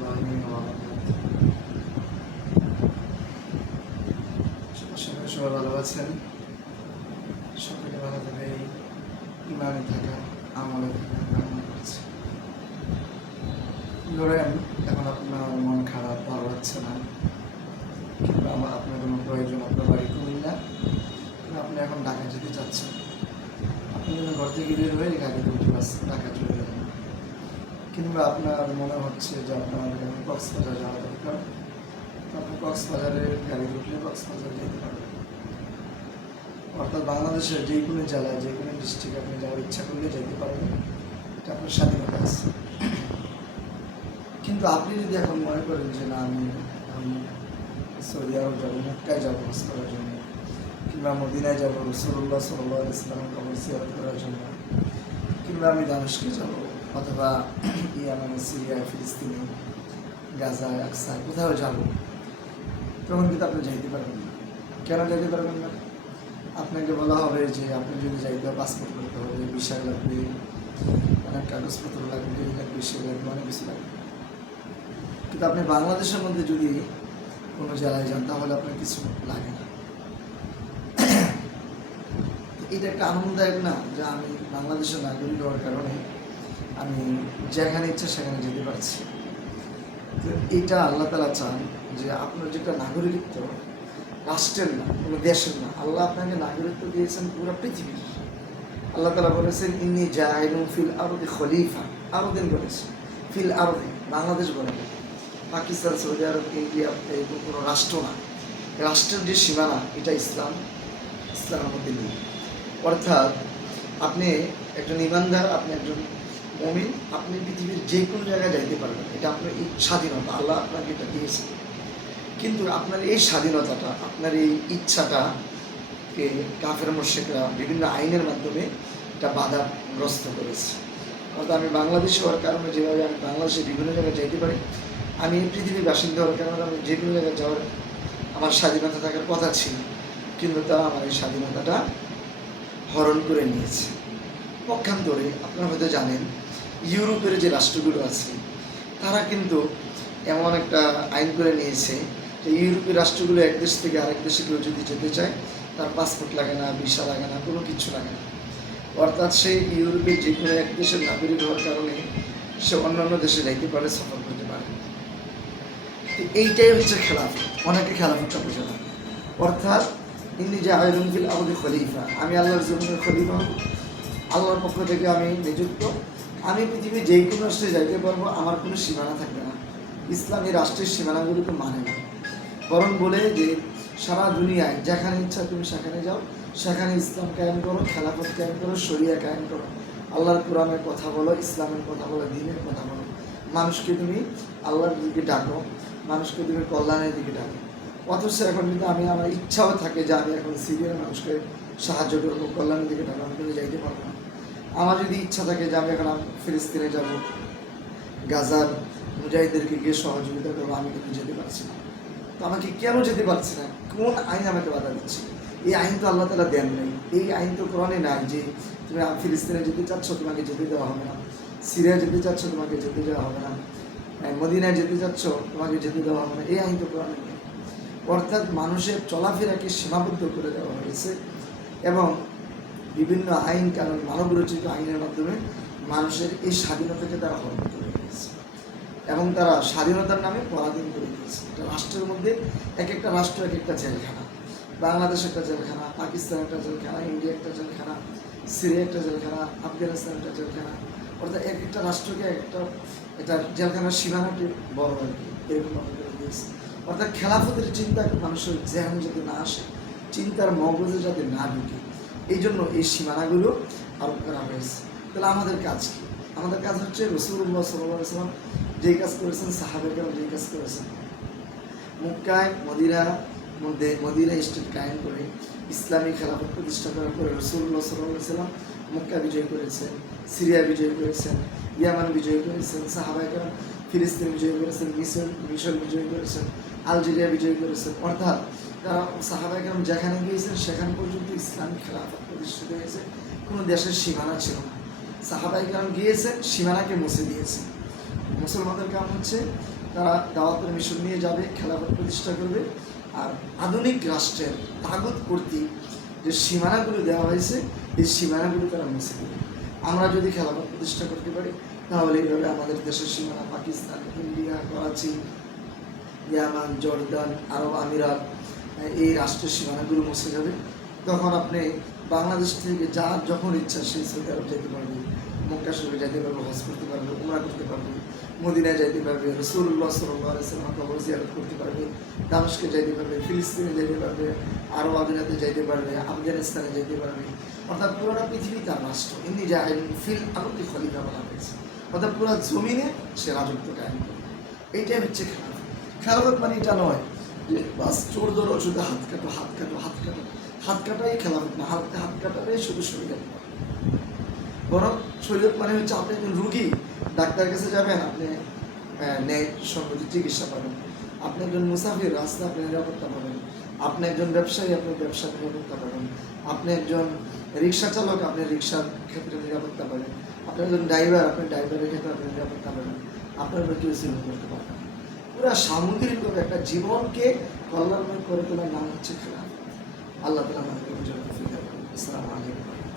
রহমতুল্লাহি ওয়া বারাকাতুহু। সবাই ভালো আছেন? সকলে ভালো থাকা, এই ইমানে থাকা, আমলে থাকা কামনা করছি। ধরেন এখন আপনার মন খারাপ, ভালো লাগছে না, কিংবা আপনার কোনো প্রয়োজন, আপনার বাড়ি কুমিল্লা, আপনি এখন ঢাকা যেতে চাচ্ছেন। আপনি যেন ঘর থেকে বের হয়ে গাড়ি উঠে ঢাকা চলে যাবেন। কিংবা আপনার মনে হচ্ছে যে আপনার কক্সবাজার যাওয়া দরকার, আপনি কক্সবাজারের গাড়ি উঠলে কক্সবাজার যেতে পারবেন। অর্থাৎ বাংলাদেশের যে কোনো জেলায়, যে কোনো ডিস্ট্রিক্টে আপনি যাওয়ার ইচ্ছা করলে যেতে পারবেন, এটা আপনার স্বাধীনতা আছে। কিন্তু আপনি যদি এখন মনে করেন যে না, আমি সৌদি আরব যাবো, মক্কায় যাবো হজ করার জন্য, কিংবা মদিনায় যাবো রাসূলুল্লাহ সাল্লাল্লাহু আলাইহি ওয়াসাল্লামের কবর জিয়ারত করার জন্য, কিংবা আমি দামেস্কে যাবো, অথবা ইয়ামান, সিরিয়া, ফিলিস্তিনে, গাজা, আকসা, কোথাও যাবো, তখন কিন্তু আপনি যাইতে পারবেন না। কেন যাইতে পারবেন না? আপনাকে বলা হবে যে আপনি যদি যাইতে পাসপোর্ট করতে হবে, ভিসা লাগবে, অনেক কাগজপত্র লাগবে, এই লাগবে, সে লাগবে, অনেক কিছু লাগবে। কিন্তু আপনি বাংলাদেশের মধ্যে যদি কোনো জেলায় যান, তাহলে আপনার কিছু লাগে না। এটা একটা আনন্দদায়ক না যে আমি বাংলাদেশের নাগরিক হওয়ার কারণে আমি যেখানে ইচ্ছা সেখানে যেতে পারছি। তো এটা আল্লাহ তাআলা চান যে আপনার যেটা নাগরিকত্ব রাষ্ট্রের না, কোনো দেশের না, আল্লাহ আপনাকে নাগরিকত্ব দিয়েছেন পুরো পৃথিবীর। আল্লাহ তাআলা বলেছেন ইন্নী জাইলুন ফিল আরদি খলিফা, আরদিন বলেছেন, ফিল আরদি বাংলাদেশ বলেন, পাকিস্তান, সৌদি আরব, ইন্ডিয়া কোনো রাষ্ট্র না। রাষ্ট্রের যে সীমানা এটা ইসলামের মধ্যে নেই। অর্থাৎ আপনি একজন ইমানদার, আপনি একজন মুমিন, আপনি পৃথিবীর যে কোনো জায়গায় যাইতে পারবেন, এটা আপনার স্বাধীনতা, আল্লাহ আপনাকে এটা দিয়েছে। কিন্তু আপনার এই স্বাধীনতাটা, আপনার এই ইচ্ছাটাকে কাফের মুশরিকরা বিভিন্ন আইনের মাধ্যমে এটা বাধাগ্রস্ত করেছে। অর্থাৎ আমি বাংলাদেশি হওয়ার কারণে যেভাবে আমি বাংলাদেশে বিভিন্ন জায়গায় যাইতে পারি, আমি পৃথিবীর বাসিন্দা হওয়ার কারণে আমি যে কোনো জায়গায় যাওয়ার আমার স্বাধীনতা থাকার কথা ছিল, কিন্তু তারা আমার এই স্বাধীনতাটা হরণ করে নিয়েছে। পক্ষান্তরে আপনারা হয়তো জানেন, ইউরোপের যে রাষ্ট্রগুলো আছে তারা কিন্তু এমন একটা আইন করে নিয়েছে যে ইউরোপের রাষ্ট্রগুলো এক দেশ থেকে আরেক দেশে কেউ যদি যেতে চায়, তার পাসপোর্ট লাগে না, ভিসা লাগে না, কোনো কিছু লাগে না। অর্থাৎ সে ইউরোপের যে কোনো এক দেশের নাগরিক হওয়ার কারণে সে অন্যান্য দেশে যাইতে পারে, সফর করতে পারে। এইটাই হচ্ছে খেলাফত। অনেকে খেলাফতটা বোঝে না। অর্থাৎ ইন্নী জাইলুন ফিল আরদি খলিফা, আমি আল্লাহর জমিনের খলিফা হব, আল্লাহর পক্ষ থেকে আমি নিযুক্ত, আমি পৃথিবীর যে কোনো রাষ্ট্রে যাইতে পারবো, আমার কোনো সীমানা থাকবে না। ইসলাম এই রাষ্ট্রের সীমানাগুলোকে মানে না, বরং বলে যে সারা দুনিয়ায় যেখানে ইচ্ছা তুমি সেখানে যাও, সেখানে ইসলাম কায়েম করো, খেলাফত কায়েম করো, শরিয়া কায়েম করো, আল্লাহর কোরআনের কথা বলো, ইসলামের কথা বলো, দ্বীনের কথা বলো, মানুষকে তুমি আল্লাহর দিকে ডাকো, মানুষকে তুমি কল্যাণের দিকে ডাকো। অথচ এখন কিন্তু আমার ইচ্ছাও থাকে যে আমি এখন সিরিয়ার মানুষকে সাহায্য করবো, কল্যাণের দিকে ডাকবো, আমি কিন্তু যাইতে পারবো না। আমার যদি ইচ্ছা থাকে যে আমি এখন ফিলিস্তিনে যাব, গাজার মুজাহিদদেরকে গিয়ে সহযোগিতা করবো, আমি কিন্তু যেতে পারছি না। তো আমাকে কেন যেতে পারছি না? কোন আইন আমাকে বাধা দিচ্ছে? এই আইন তো আল্লাহ তাআলা দেন নাই, এই আইন তো কোরআনে নাই যে তুমি ফিলিস্তিনে যেতে চাচ্ছ, তোমাকে যেতে দেওয়া হবে না, সিরিয়া যেতে চাচ্ছ, তোমাকে যেতে দেওয়া হবে না, মদিনায় যেতে চাচ্ছ, তোমাকে যেতে দেওয়া হবে না, এই আইন তো কোরআনে নেই। অর্থাৎ মানুষের চলাফেরাকে সীমাবদ্ধ করে দেওয়া হয়েছে এবং বিভিন্ন আইন কানুন, মানবরচিত আইনের মাধ্যমে মানুষের এই স্বাধীনতাকে তারা হরণ করে দিয়েছে এবং তারা স্বাধীনতার নামে পরাধীন করে দিয়েছে। এটা রাষ্ট্রের মধ্যে এক একটা রাষ্ট্র এক একটা জেলখানা। বাংলাদেশ একটা জেলখানা, পাকিস্তান একটা জেলখানা, ইন্ডিয়া একটা জেলখানা, সিরিয়া একটা জেলখানা, আফগানিস্তান একটা জেলখানা। অর্থাৎ এক একটা রাষ্ট্রকে একটা জেলখানার সীমানাটি বড় আর কি, এরকম করে দিয়েছে। অর্থাৎ খেলাফতের চিন্তা মানুষের জেহান যাতে না আসে, চিন্তার মগজে যাতে না ঢুকে, এই জন্য এই সীমানাগুলো আরোপ করা হয়েছে। তাহলে আমাদের কাজ কি? আমাদের কাজ হচ্ছে রাসূলুল্লাহ সাল্লাল্লাহু আলাইহি ওয়াসাল্লাম যেই কাজ করেছেন, সাহাবায়ে যেই কাজ করেছেন, মক্কায় মদিনা স্টেট কায়েম করে ইসলামী খেলাফত প্রতিষ্ঠা করার পরে রাসূলুল্লাহ সাল্লাল্লাহু আলাইহি ওয়াসাল্লাম মক্কা বিজয় করেছেন, সিরিয়া বিজয় করেছেন, ইয়ামান বিজয় করেছেন, সাহাবায়ে কেরাম ফিলিস্তিন বিজয় করেছেন, মিশর বিজয় করেছেন, আলজেরিয়া বিজয় করেছেন। অর্থাৎ তারা সাহাবায়ে কেরাম যেখানে গিয়েছেন সেখান পর্যন্ত ইসলামী খেলাফত প্রতিষ্ঠিত হয়েছে। কোনো দেশের সীমানা ছিল না। সাহাবায়ে কেরাম গিয়েছেন, সীমানাকে মুছে দিয়েছেন। মুসলমানদের কাম হচ্ছে তারা দাওয়াতের মিশন নিয়ে যাবে, খেলাফত প্রতিষ্ঠা করবে। আর আধুনিক রাষ্ট্রের তাগুত কর্তৃক যে সীমানাগুলো দেওয়া হয়েছে এই সীমানাগুলো তারা মুছে দেবে। আমরা যদি খেলাফত প্রতিষ্ঠা করতে পারি তাহলে এইভাবে আমাদের দেশের সীমানা পাকিস্তান, ইন্ডিয়া, করাচি, ইয়ামান, জর্দান, আরব আমিরাত, এই রাষ্ট্রের সীমানাগুলো মুছে যাবে। তখন আপনি বাংলাদেশ থেকে যার যখন ইচ্ছা সেই সৌদি আরব যেতে পারবে, মক্কা শরীফে যেতে পারবে, হজ করতে পারবে, উমরা করতে পারবে, মদিনায় যাইতে পারবে, রাসূলুল্লাহ সাল্লাল্লাহু আলাইহি ওয়াসাল্লাম কবর জিয়ারত করতে পারবে, দামেস্কে যাইতে পারবে, ফিলিস্তিনে যেতে পারবে, আরব আমিরাতে যাইতে পারবে, আফগানিস্তানে যেতে পারবে। অর্থাৎ পুরোটা পৃথিবী তার রাষ্ট্র। ইন্নি জাইলুন ফিল আরদি খলিফা বলা হয়েছে। অর্থাৎ পুরো জমিনে সে রাজত্ব কায়েম করবে। এইটাই হচ্ছে খেলাফত। খেলাফত মানে এটা নয় যে বাস চোর ধরো শুধু হাত কাটো, হাত কাটো, হাত কাটো। হাত কাটাই খেলাফত না, হাত কাটাটাই শুধু শরীয়ত। বরং শরীয়ত মানে হচ্ছে আপনি একজন রুগী, ডাক্তারের কাছে যাবেন, আপনি ন্যায় সম্মত চিকিৎসা পাবেন। আপনি একজন মুসাফির, রাস্তা আপনি নিরাপত্তা পাবেন। আপনি একজন ব্যবসায়ী, আপনি ব্যবসার নিরাপত্তা পাবেন। আপনি একজন রিক্সা চালক, আপনি রিক্সার ক্ষেত্রে নিরাপত্তা পাবেন। আপনি একজন ড্রাইভার, আপনি ড্রাইভারের ক্ষেত্রে আপনি নিরাপত্তা পাবেন। আপনার উপর কেউ চিহ্ন করতে পারবেন। পুরা সামগ্রিকভাবে একটা জীবনকে কল্যাণময় করে তোলার নাম হচ্ছে খেলাফত। আল্লাহ তাআলা আমাদের জন্য তৌফিক দান করুন। আসসালামু আলাইকুম।